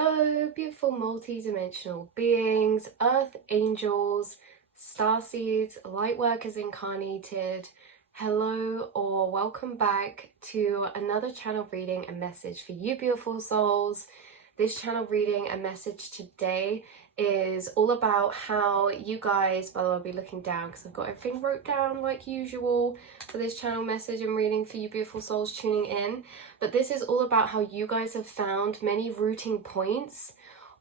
Hello, beautiful multi-dimensional beings, earth angels, starseeds, light workers incarnated. Hello or welcome back to another channel reading and message for you beautiful souls. This channel reading and message today is all about how you guys, by the way, I'll be looking down because I've got everything wrote down like usual for this channel message and reading for you beautiful souls tuning in. But this is all about how you guys have found many rooting points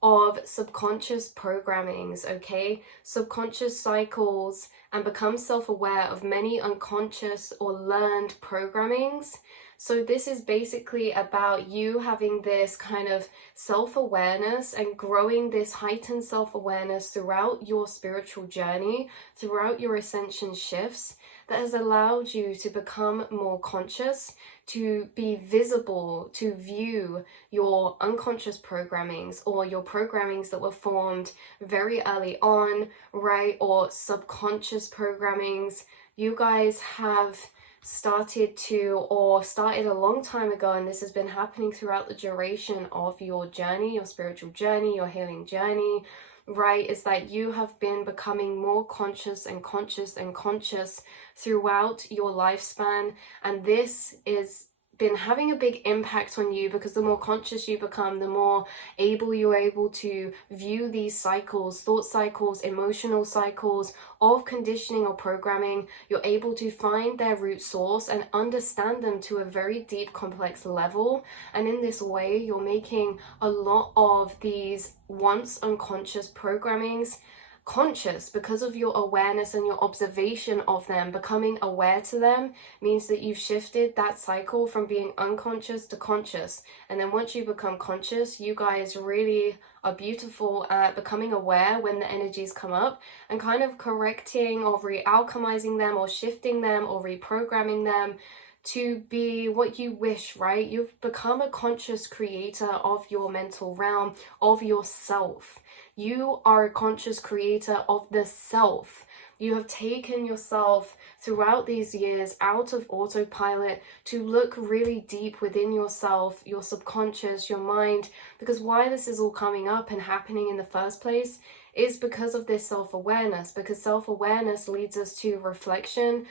of subconscious programmings, okay? Subconscious cycles, and become self-aware of many unconscious or learned programmings. So this is basically about you having this kind of self-awareness and growing this heightened self-awareness throughout your spiritual journey, throughout your ascension shifts, that has allowed you to become more conscious, to be visible, to view your unconscious programmings or your programmings that were formed very early on, right? Or subconscious programmings. You guys have started a long time ago, and this has been happening throughout the duration of your journey, your spiritual journey, your healing journey, right? Is that you have been becoming more conscious and conscious and conscious throughout your lifespan, and this is been having a big impact on you, because the more conscious you become, the more you're able to view these cycles, thought cycles, emotional cycles of conditioning or programming. You're able to find their root source and understand them to a very deep, complex level. And in this way, you're making a lot of these once unconscious programmings conscious because of your awareness and your observation of them. Becoming aware to them means that you've shifted that cycle from being unconscious to conscious. And then once you become conscious, you guys really are beautiful at becoming aware when the energies come up and kind of correcting or re-alchemizing them or shifting them or reprogramming them to be what you wish, right? You've become a conscious creator of your mental realm, of yourself. You are a conscious creator of the self. You have taken yourself throughout these years out of autopilot to look really deep within yourself, your subconscious, your mind, because why this is all coming up and happening in the first place is because of this self-awareness, because self-awareness leads us to reflection,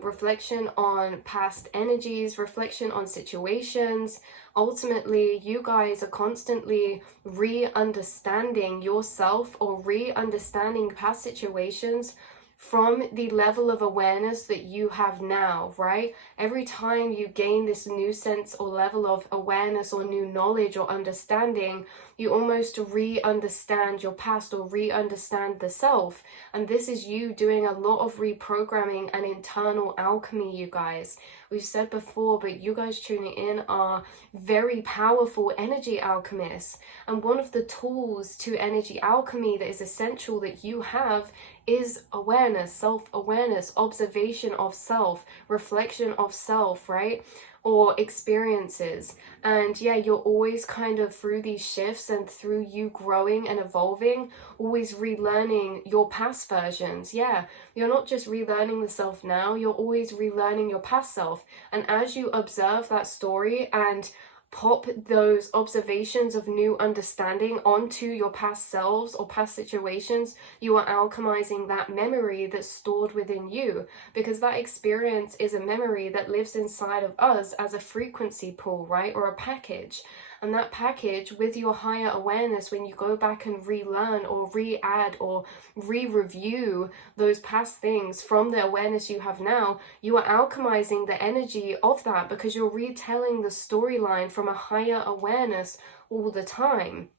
reflection on past energies, reflection on situations. Ultimately, you guys are constantly re-understanding yourself or re-understanding past situations from the level of awareness that you have now, right? Every time you gain this new sense or level of awareness or new knowledge or understanding, you almost re-understand your past or re-understand the self. And this is you doing a lot of reprogramming and internal alchemy, you guys. We've said before, but you guys tuning in are very powerful energy alchemists. And one of the tools to energy alchemy that is essential that you have is awareness, self-awareness, observation of self, reflection of self, right? Or experiences. And yeah, you're always kind of through these shifts and through you growing and evolving, always relearning your past versions. Yeah, you're not just relearning the self now, you're always relearning your past self. And as you observe that story and pop those observations of new understanding onto your past selves or past situations, you are alchemizing that memory that's stored within you, because that experience is a memory that lives inside of us as a frequency pool, right? Or a package. And that package, with your higher awareness, when you go back and relearn or re-add or re-review those past things from the awareness you have now, you are alchemizing the energy of that, because you're retelling the storyline from a higher awareness all the time.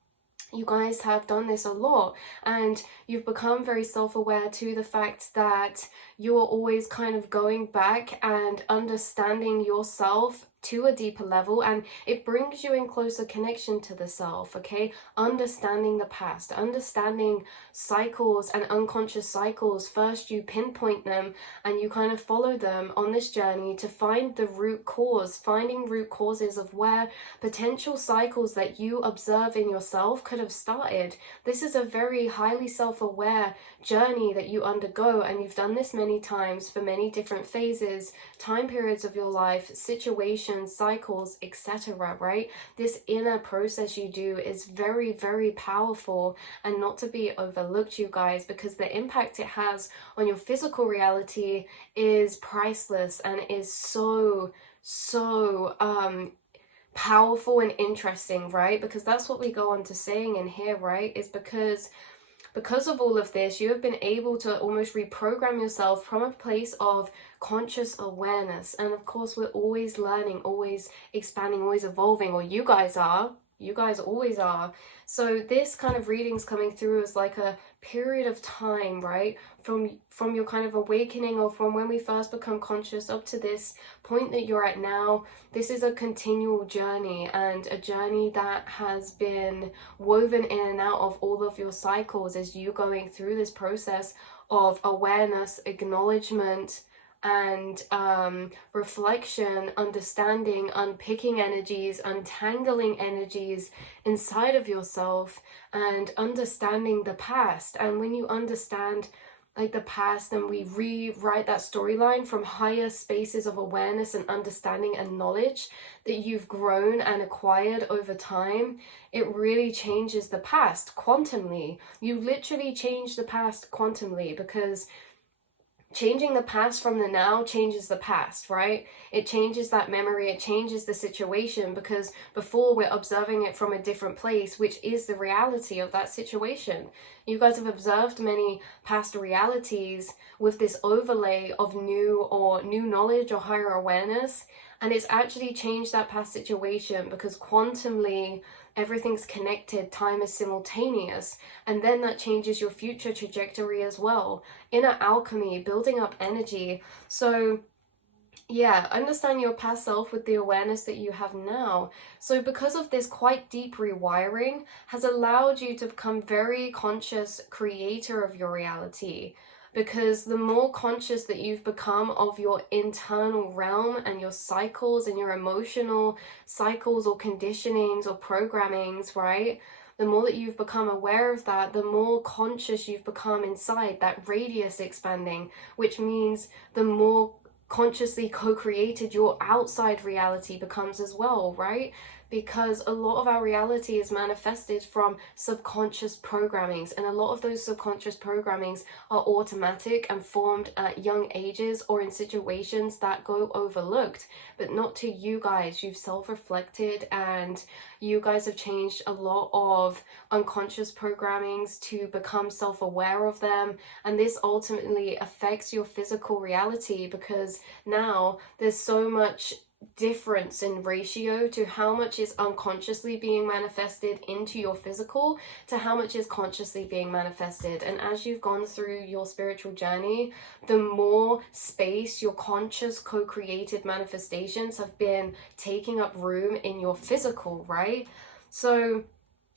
You guys have done this a lot, and you've become very self-aware to the fact that you are always kind of going back and understanding yourself to a deeper level, and it brings you in closer connection to the self, okay? Understanding the past, understanding cycles and unconscious cycles. First you pinpoint them and you kind of follow them on this journey to find the root cause, finding root causes of where potential cycles that you observe in yourself could have started. This is a very highly self-aware journey that you undergo, and you've done this many times for many different phases, time periods of your life, situations, emotions, cycles, etc., right? This inner process you do is very, very powerful and not to be overlooked, you guys, because the impact it has on your physical reality is priceless and is so powerful and interesting, right? Because that's what we go on to saying in here, right? Is because of all of this, you have been able to almost reprogram yourself from a place of conscious awareness. And of course, we're always learning, always expanding, always evolving, or you guys are. You guys always are. So this kind of reading's coming through as like a period of time, right? From your kind of awakening, or from when we first become conscious up to this point that you're at now. This is a continual journey, and a journey that has been woven in and out of all of your cycles as you going through this process of awareness, acknowledgement, and reflection, understanding, unpicking energies, untangling energies inside of yourself, and understanding the past. And when you understand like the past, and we rewrite that storyline from higher spaces of awareness and understanding and knowledge that you've grown and acquired over time, it really changes the past quantumly. You literally change the past quantumly, because changing the past from the now changes the past, right? It changes that memory, it changes the situation, because before we're observing it from a different place, which is the reality of that situation. You guys have observed many past realities with this overlay of new knowledge or higher awareness, and it's actually changed that past situation, because quantumly everything's connected, time is simultaneous, and then that changes your future trajectory as well. Inner alchemy, building up energy. So yeah, understand your past self with the awareness that you have now. So because of this quite deep rewiring has allowed you to become very conscious creator of your reality. Because the more conscious that you've become of your internal realm and your cycles and your emotional cycles or conditionings or programmings, right? The more that you've become aware of that, the more conscious you've become inside, that radius expanding, which means the more consciously co-created your outside reality becomes as well, right? Because a lot of our reality is manifested from subconscious programmings, and a lot of those subconscious programmings are automatic and formed at young ages or in situations that go overlooked, but not to you guys. You've self-reflected and you guys have changed a lot of unconscious programmings to become self-aware of them, and this ultimately affects your physical reality, because now there's so much difference in ratio to how much is unconsciously being manifested into your physical to how much is consciously being manifested. And as you've gone through your spiritual journey, the more space your conscious co-created manifestations have been taking up room in your physical, right? So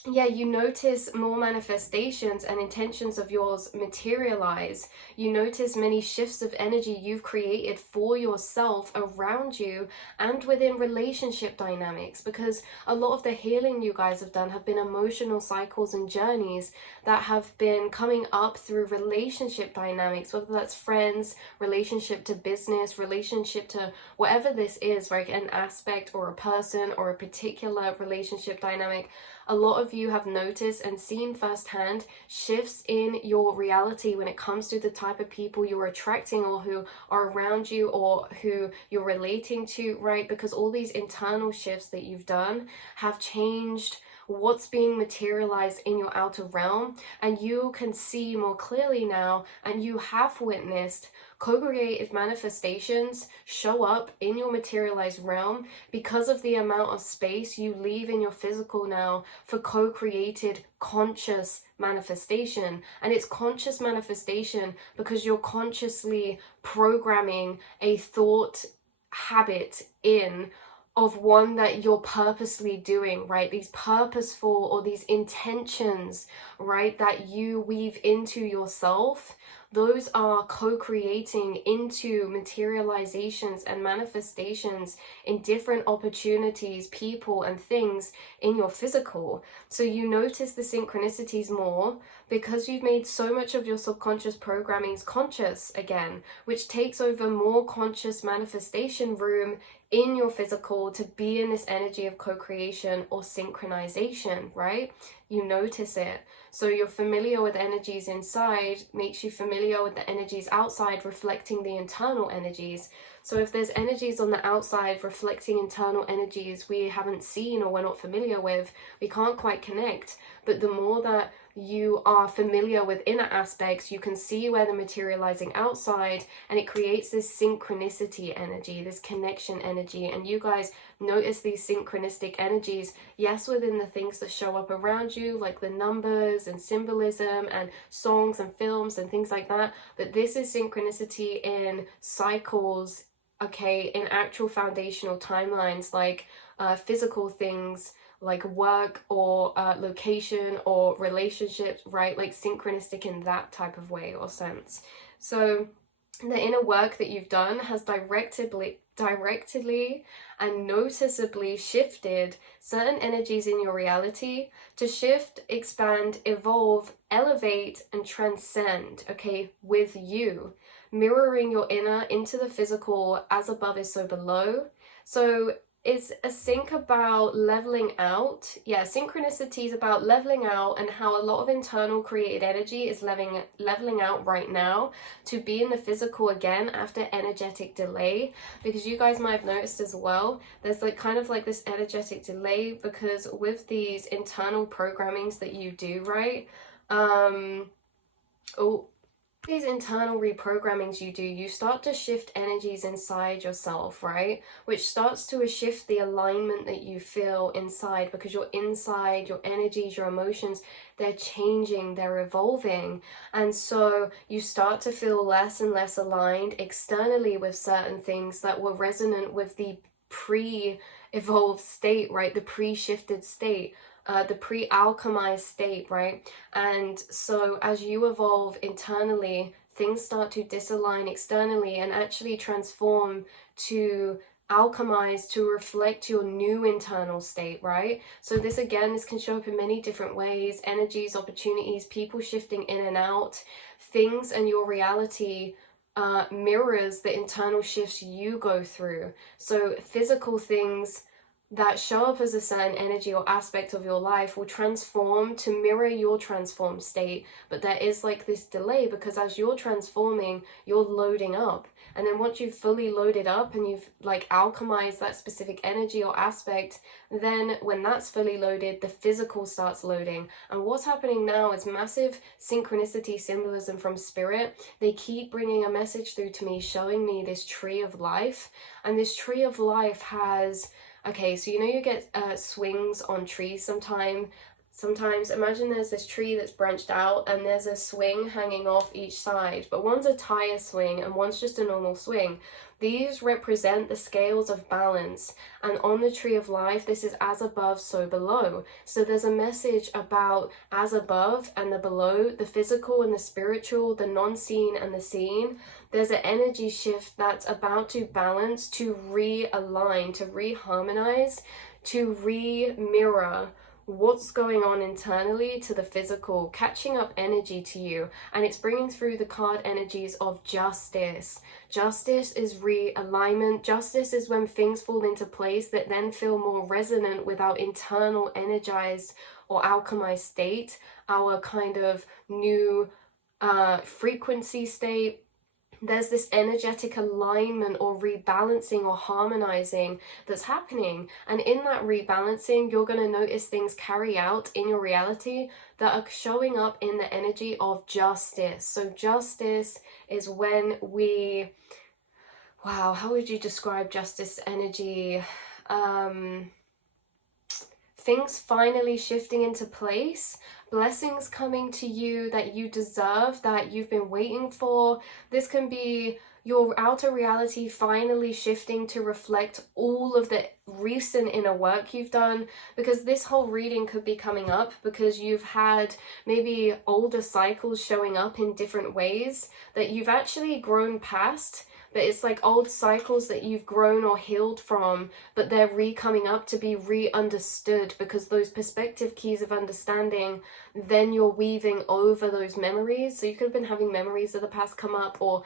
yeah, you notice more manifestations and intentions of yours materialize. You notice many shifts of energy you've created for yourself around you and within relationship dynamics, because a lot of the healing you guys have done have been emotional cycles and journeys that have been coming up through relationship dynamics, whether that's friends, relationship to business, relationship to whatever this is, right? An aspect or a person or a particular relationship dynamic. A lot of you have noticed and seen firsthand shifts in your reality when it comes to the type of people you're attracting or who are around you or who you're relating to, right? Because all these internal shifts that you've done have changed what's being materialized in your outer realm, and you can see more clearly now, and you have witnessed co-creative manifestations show up in your materialized realm because of the amount of space you leave in your physical now for co-created conscious manifestation. And it's conscious manifestation because you're consciously programming a thought habit in of one that you're purposely doing, right? These purposeful or these intentions, right, that you weave into yourself, those are co-creating into materializations and manifestations in different opportunities, people, and things in your physical. So you notice the synchronicities more because you've made so much of your subconscious programmings conscious again, which takes over more conscious manifestation room in your physical to be in this energy of co-creation or synchronization, right? You notice it. So you're familiar with energies inside, makes you familiar with the energies outside, reflecting the internal energies. So if there's energies on the outside reflecting internal energies we haven't seen or we're not familiar with, we can't quite connect. But the more that you are familiar with inner aspects, you can see where they're materializing outside, and it creates this synchronicity energy, this connection energy. And you guys notice these synchronistic energies, yes, within the things that show up around you, like the numbers and symbolism and songs and films and things like that. But this is synchronicity in cycles, okay, in actual foundational timelines, like physical things, like work or location or relationships, right? Like synchronistic in that type of way or sense. So the inner work that you've done has directly and noticeably shifted certain energies in your reality to shift, expand, evolve, elevate, and transcend, okay, with you, mirroring your inner into the physical. As above is so below. So it's a sync about leveling out. Yeah, synchronicity is about leveling out, and how a lot of internal created energy is leveling out right now to be in the physical again after energetic delay. Because you guys might have noticed as well, there's like kind of like this energetic delay, because with these internal programmings that you do, right? These internal reprogrammings you do, you start to shift energies inside yourself, right? Which starts to shift the alignment that you feel inside, because your inside, your energies, your emotions, they're changing, they're evolving. And so you start to feel less and less aligned externally with certain things that were resonant with the pre-evolved state, right? The pre-shifted state. The pre-alchemized state, right? And so as you evolve internally, things start to disalign externally and actually transform to alchemize to reflect your new internal state, right? So this can show up in many different ways: energies, opportunities, people shifting in and out, things, and your reality mirrors the internal shifts you go through. So physical things that show up as a certain energy or aspect of your life will transform to mirror your transformed state. But there is like this delay, because as you're transforming, you're loading up. And then once you've fully loaded up and you've like alchemized that specific energy or aspect, then when that's fully loaded, the physical starts loading. And what's happening now is massive synchronicity symbolism from spirit. They keep bringing a message through to me, showing me this tree of life. And this tree of life has, okay, so you know you get swings on trees sometimes. Imagine there's this tree that's branched out and there's a swing hanging off each side, but one's a tire swing and one's just a normal swing. These represent the scales of balance, and on the tree of life, this is as above, so below. So there's a message about as above and the below, the physical and the spiritual, the non-seen and the seen. There's an energy shift that's about to balance, to realign, to reharmonize, to re-mirror what's going on internally to the physical, catching up energy to you. And it's bringing through the card energies of justice. Justice is realignment. Justice is when things fall into place that then feel more resonant with our internal energized or alchemized state, our kind of new frequency state. There's this energetic alignment or rebalancing or harmonizing that's happening. And in that rebalancing, you're going to notice things carry out in your reality that are showing up in the energy of justice. So justice is when we, wow, how would you describe justice energy? Things finally shifting into place, blessings coming to you that you deserve, that you've been waiting for. This can be your outer reality finally shifting to reflect all of the recent inner work you've done, because this whole reading could be coming up because you've had maybe older cycles showing up in different ways that you've actually grown past. but it's like old cycles that you've grown or healed from, but they're coming up to be re-understood, because those perspective keys of understanding, then you're weaving over those memories. So you could have been having memories of the past come up, or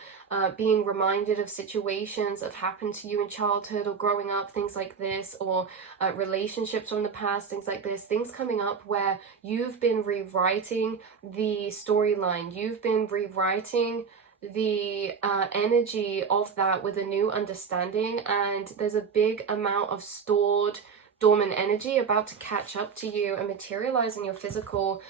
being reminded of situations that have happened to you in childhood or growing up, things like this, or relationships from the past, things like this, things coming up where you've been rewriting the storyline, you've been rewriting the energy of that with a new understanding, and there's a big amount of stored dormant energy about to catch up to you and materialize in your physical,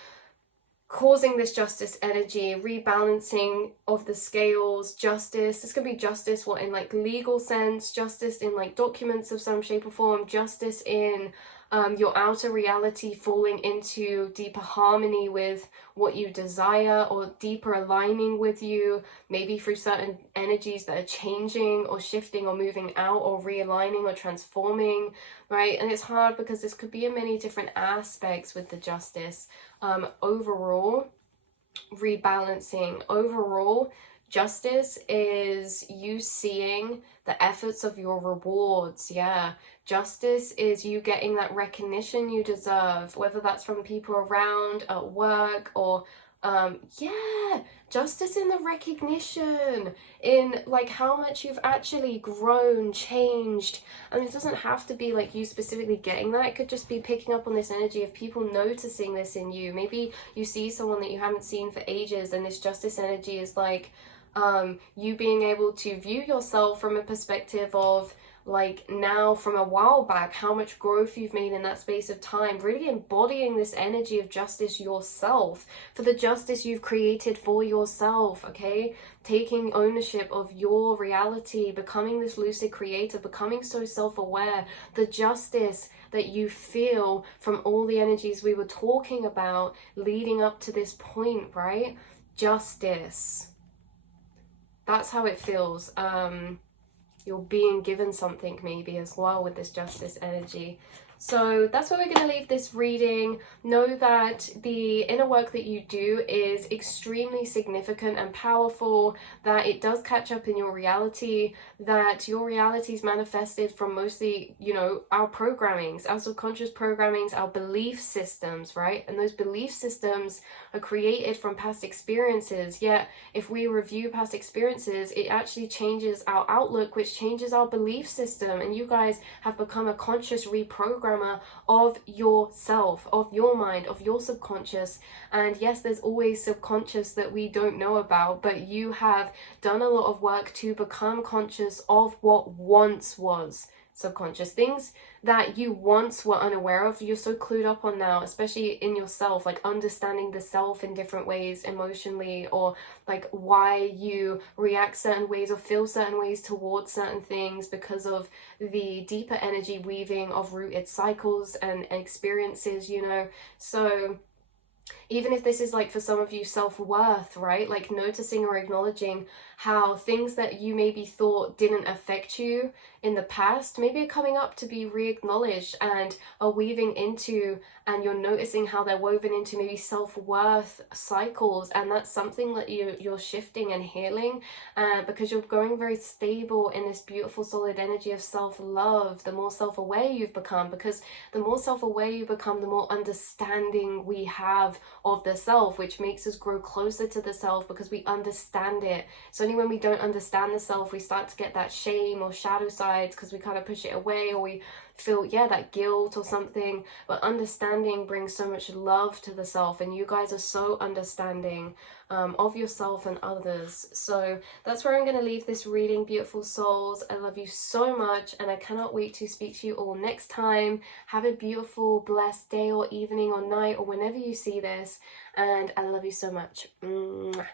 causing this justice energy, rebalancing of the scales, justice. This could be justice, what, in like legal sense, justice in like documents of some shape or form, justice in your outer reality falling into deeper harmony with what you desire, or deeper aligning with you, maybe through certain energies that are changing or shifting or moving out or realigning or transforming, right? And it's hard because this could be in many different aspects with the justice. Overall, rebalancing. Overall, justice is you seeing the efforts of your rewards. Yeah, justice is you getting that recognition you deserve, whether that's from people around, at work, or yeah, justice in the recognition, in like how much you've actually grown, changed. And it doesn't have to be like you specifically getting that. It could just be picking up on this energy of people noticing this in you. Maybe you see someone that you haven't seen for ages, and this justice energy is like you being able to view yourself from a perspective of like now from a while back, how much growth you've made in that space of time, really embodying this energy of justice yourself, for the justice you've created for yourself, okay? Taking ownership of your reality, becoming this lucid creator, becoming so self-aware, the justice that you feel from all the energies we were talking about leading up to this point, right? Justice. That's how it feels. You're being given something maybe as well with this justice energy. So that's where we're going to leave this reading. Know that the inner work that you do is extremely significant and powerful, that it does catch up in your reality, that your reality is manifested from mostly, you know, our programmings, our subconscious programmings, our belief systems, right? And those belief systems are created from past experiences. Yet if we review past experiences, it actually changes our outlook, which changes our belief system. And you guys have become a conscious reprogrammer of yourself, of your mind, of your subconscious. And yes, there's always subconscious that we don't know about, but you have done a lot of work to become conscious of what once was subconscious, things that you once were unaware of. You're so clued up on now, especially in yourself, like understanding the self in different ways emotionally, or like why you react certain ways or feel certain ways towards certain things, because of the deeper energy weaving of rooted cycles and experiences, you know. So even if this is like for some of you self-worth, right? Like noticing or acknowledging how things that you maybe thought didn't affect you in the past maybe are coming up to be re-acknowledged and are weaving into, and you're noticing how they're woven into maybe self-worth cycles. And that's something that you're shifting and healing, because you're going very stable in this beautiful solid energy of self-love. The more self-aware you've become, because the more self-aware you become, the more understanding we have of the self, which makes us grow closer to the self because we understand it. So only when we don't understand the self, we start to get that shame or shadow sides, because we kind of push it away, or we feel, yeah, that guilt or something. But understanding brings so much love to the self, and you guys are so understanding of yourself and others. So that's where I'm going to leave this reading, beautiful souls. I love you so much, and I cannot wait to speak to you all next time. Have a beautiful, blessed day or evening or night or whenever you see this, and I love you so much. Mwah.